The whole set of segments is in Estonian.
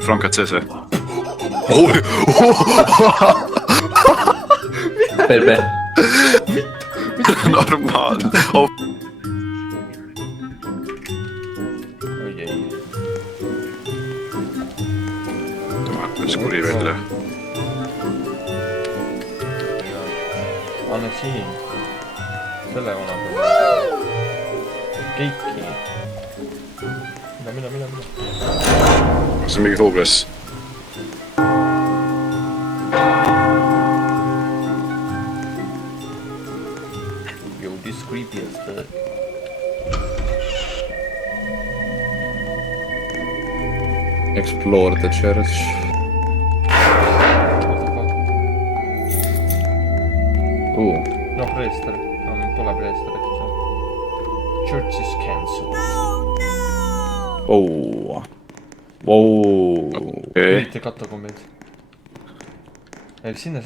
Frankad sees või? Perbe. Normaalne. Oi ei. Mis kuri välja. Anna siin. Selle vana peal. Keiki. Mine. See on mingi Douglas. Yo, this creepy as fuck. Explore the church. No, preester. Pole preester, eks see. Church is cancelled. Oh. Wow. Ürita katakombeid. Ei, sinna.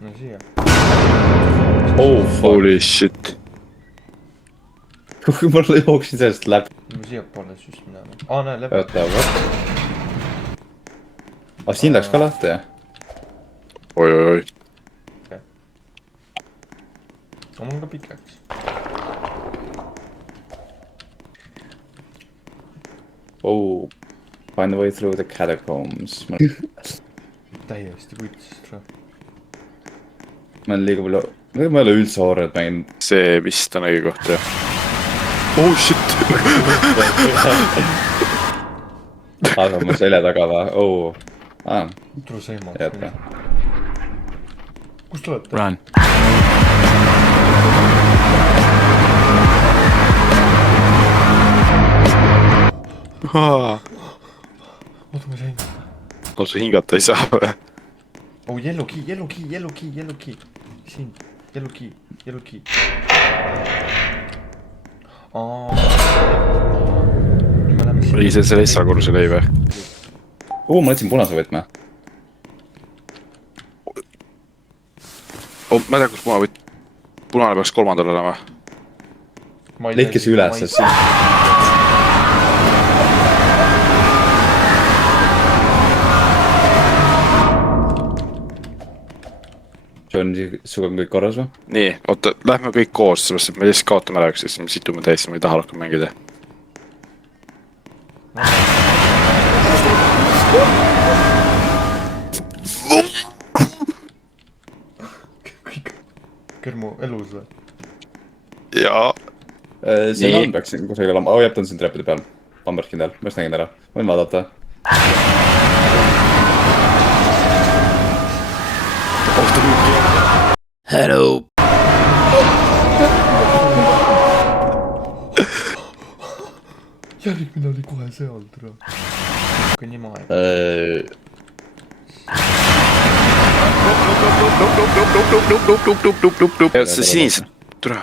No siia. Oh, Holy shit. kui ma jooksin sellest läbi. No siia poole siis minema. Näe, läbi. Oota, what? Siin läks ka lahti, jah? Oi. No mul on ka pikaks. Oh. Find a way through the catacombs. Täiesti kutsist. Ma olen liiga palju... Ma ei ole üldse horror mängin. See vist on õige koht, jah. Oh shit. Aga mu selja taga va? Oh. Tule seimad. Jätta. Kust olete? Run. Oota, ma sain. Lausa hingata ei saa või? Oh, yellow key. Siin. Yellow key. Nüüd me läheme siin. Oli see selle esrakorruse lõi või? Ma võtsin punase võtme. Ma ei tea, kus punane peaks kolmandal olema. Lõike see üles, sest siin. John, suga on kõik korras või? Nii, oota, lähme kõik koos, sellepärast, et me lihtsalt kaotame ära üks, siis me situme täiesti, ma ei taha rohkem mängida. Kõrmu elus või? Jaa. See on peaks siin kusagil olema. Jätan siin trepide peal. Pamberskindel, ma just nägin ära. Võin vaadata. Hello. Järgmine oli kohe seal, tere. Kui nii maha See sinised, tere.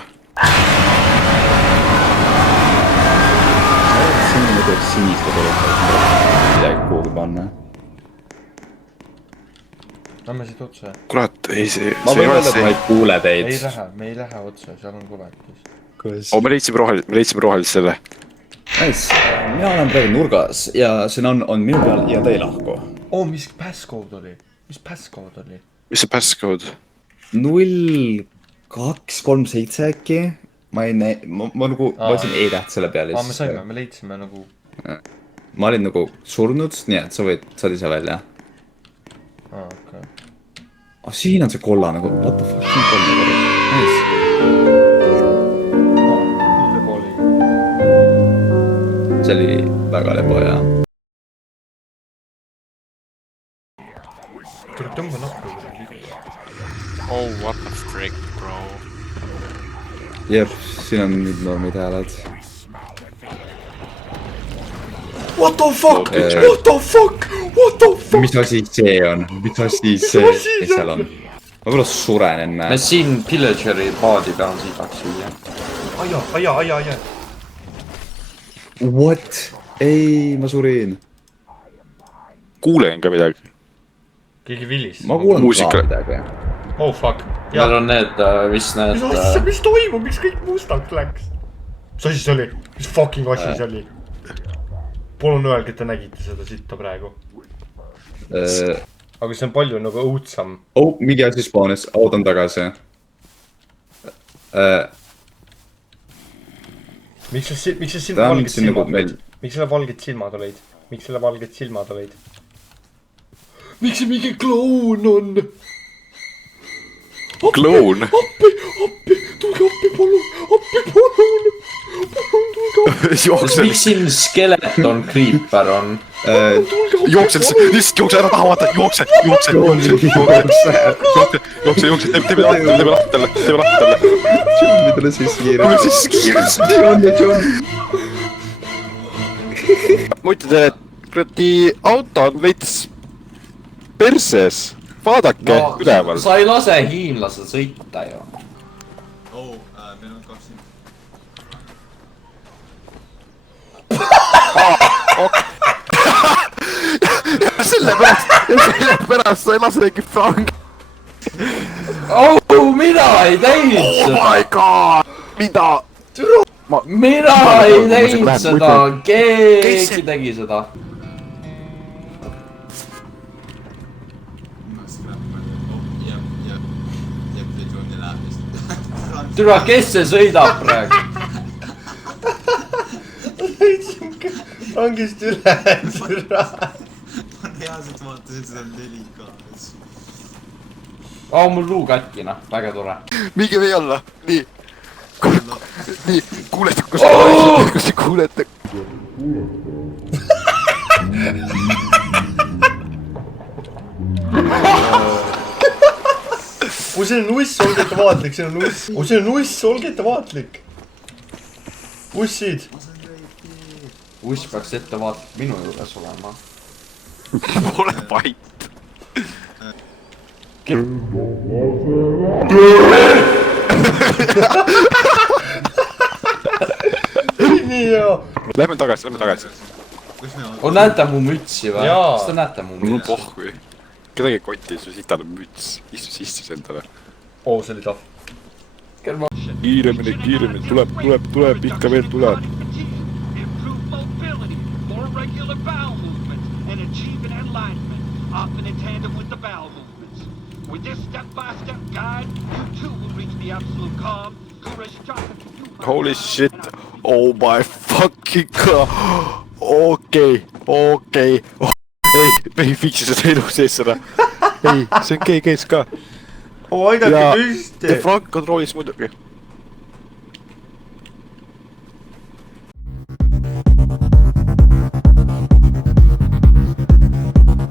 Siin on näiteks sinist midagi kuhugi panna. Lähme siit otsa. Kurat, ei see... Ma võin öelda, et ma ei kuule teid. Me ei lähe otsa, seal on koletis. Me leidsime rohelist selle. Nice. Mina olen praegu nurgas ja see on minu peal ja ta ei lahku. Mis passcode oli? Mis see passcode? 0237 äkki? Ma ei näe... Ma nagu... Ma võtsin E-täht selle peale. Me leidsime nagu... Ma olin nagu surnud, nii et saad ise välja. Okei. Siin on see kolla nagu... What the fuck? Siin kolla korras. Nice. See oli väga lebo, jah. Tuleb tõmba nappu. Oh, what the frick, bro. Jep, siin on nüüd normid hääled. What the fuck? Mis asi see on? Mis asi see seal on? Ma võib-olla suren enne. Me siin Pillageri paadi peal siidaks süüa. Aja. What? Ei, ma surin. Kuulen ka midagi. Keegi vilis. Ma kuulen Muusika. ka midagi. Oh fuck. Meil on need, vist need... Mis toimub? Miks kõik mustaks läks? Mis asi see oli? Mis fucking asi see oli? palun öelge, et te nägite seda sitta praegu. Aga see on palju nagu õudsam. Oh, mingi asi spawnis, oodan tagasi. Miks sa valged silmad olid? Miks selle valged silmad olid? Miks selle valged silmad olid? Miks see mingi kloun on? Kloun? Appi, tulge appi, palun! Appi, palun! Palun, tulge appi! miks siin skeleton creeper on? Jookse, lihtsalt jookse ära taha, vaata, jookse, teeme lahti talle. John, mida siis kiiresti? Ma ütlen teile, et kuradi auto on veits perses. Vaadake üleval. Sa ei lase hiinlasel sõita ju. Meil on kaks siin. Sellepärast sa ei lasegi Frank. Oh, mina ei teinud Oh seda! my god! Mida? Mina ei teinud seda! Keegi tegi seda! Türa, kes see sõidab praegu? Rangist üle, türa. Ma reaalselt vaatasin seda 4K. Mul luu katkina, väga tore. Minge vee alla, nii. Nii, kuulete, kus te kuulete. See on uss, olge ettevaatlik, see on uss. See on uss, olge ettevaatlik. Ussid. Uss peaks ettevaatlik minu juures olema. Ole vait. Nii hea. Lähme tagasi. Näete mu mütsi või? Jaa. Kas te näete mu Mul on mütsi? pohhui. Kedagi kotti, su sitane müts. Istu sisse endale. See oli tahv. Kiiremini, tuleb, ikka veel tuleb. Improve mobility, more regular bowel movements, and achieve an alignment, often in tandem with the bowel movements. With this step-by-step guide, you too will reach the absolute calm, clear as chocolate. Holy shit. Oh my fucking god. Okei. Ei, me ei fiksi seda elu sees seda. Ei, see on GG-s ka. Aidake püsti. Frank kontrollis muidugi.